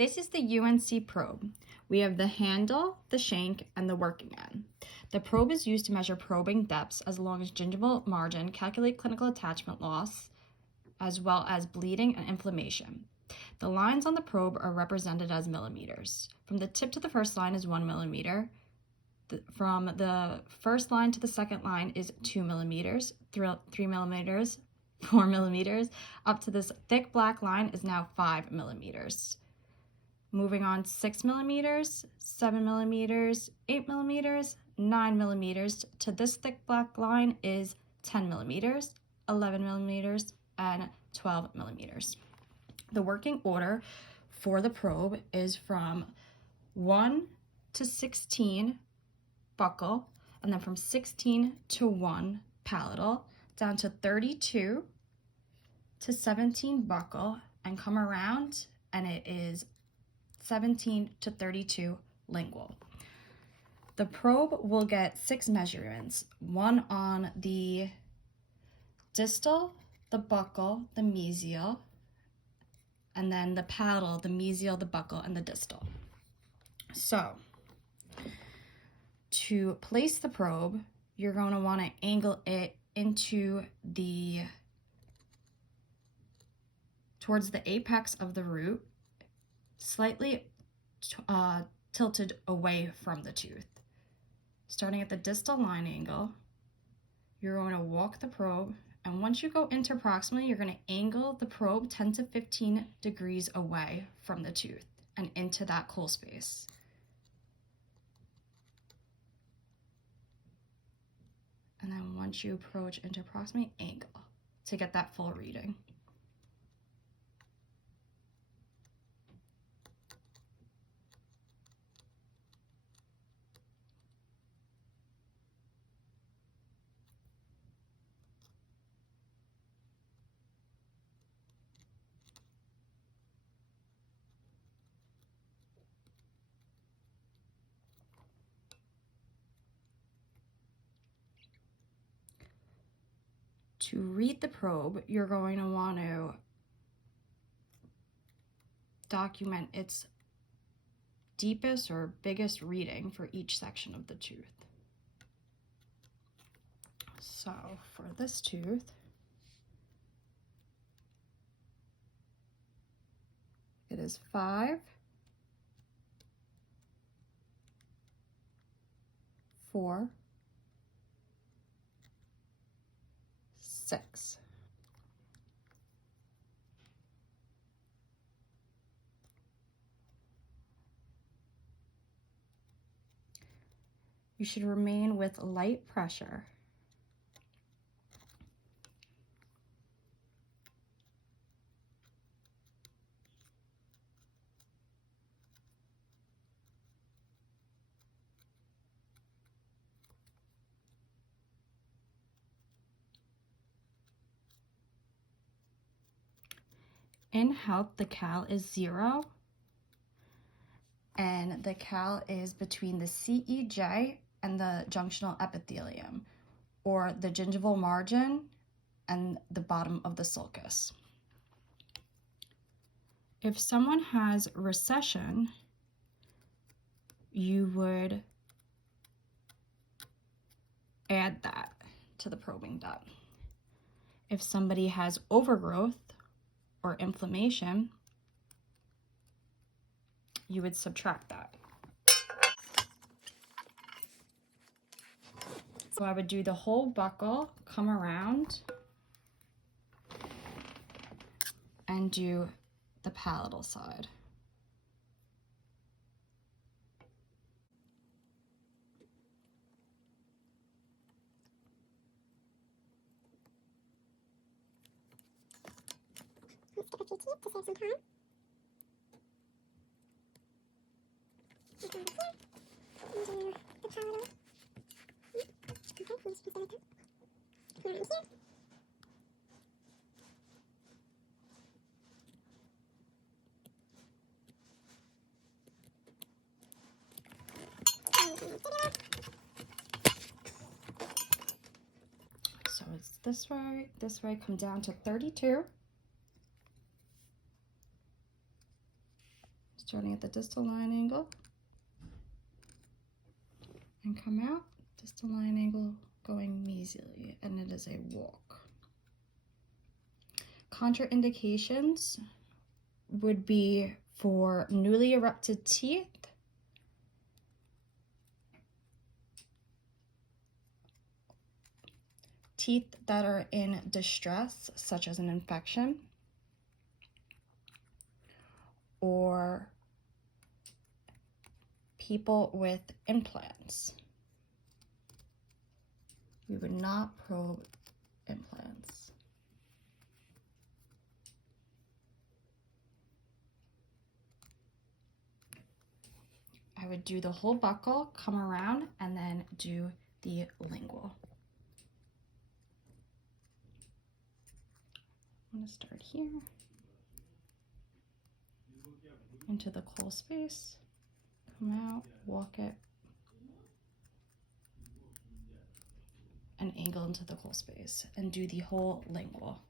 This is the UNC probe. We have the handle, the shank, and the working end. The probe is used to measure probing depths as long as gingival margin, calculate clinical attachment loss, as well as bleeding and inflammation. The lines on the probe are represented as millimeters. From the tip to the first line is 1 millimeter. From the first line to the second line is 2 millimeters, 3 millimeters, 4 millimeters, up to this thick black line is now 5 millimeters. Moving on 6 millimeters, 7 millimeters, 8 millimeters, 9 millimeters to this thick black line is 10 millimeters, 11 millimeters, and 12 millimeters. The working order for the probe is from 1 to 16 buccal, and then from 16 to 1 palatal, down to 32 to 17 buccal, and come around, and it is 17 to 32 lingual. The probe will get 6 measurements, one on the distal, the buccal, the mesial, and then the palatal, the mesial, the buccal, and the distal. So, to place the probe, you're going to want to angle it into towards the apex of the root, slightly tilted away from the tooth. Starting at the distal line angle, you're going to walk the probe, and once you go interproximally, you're going to angle the probe 10 to 15 degrees away from the tooth and into that cool space. And then once you approach interproximally, angle to get that full reading. To read the probe, you're going to want to document its deepest or biggest reading for each section of the tooth. So for this tooth, it is 5, 4, 6. You should remain with light pressure. In health, the cal is 0, and the cal is between the CEJ and the junctional epithelium, or the gingival margin and the bottom of the sulcus. If someone has recession, you would add that to the probing depth. If somebody has overgrowth or inflammation, you would subtract that. So I would do the whole buccal, come around, and do the palatal side. Let's skip a few teeth to save some time. Okay, the palatal. Okay, let's just start it. Come around here. So it's this way, come down to 32. Let's starting at the distal line angle and come out, distal line angle going mesially, and it is a walk. Contraindications would be for newly erupted teeth, teeth that are in distress, such as an infection, or people with implants. We would not probe implants. I would do the whole buccal, come around, and then do the lingual. I'm going to start here, into the coal space, come out, walk it, and angle into the coal space, and do the whole lingual.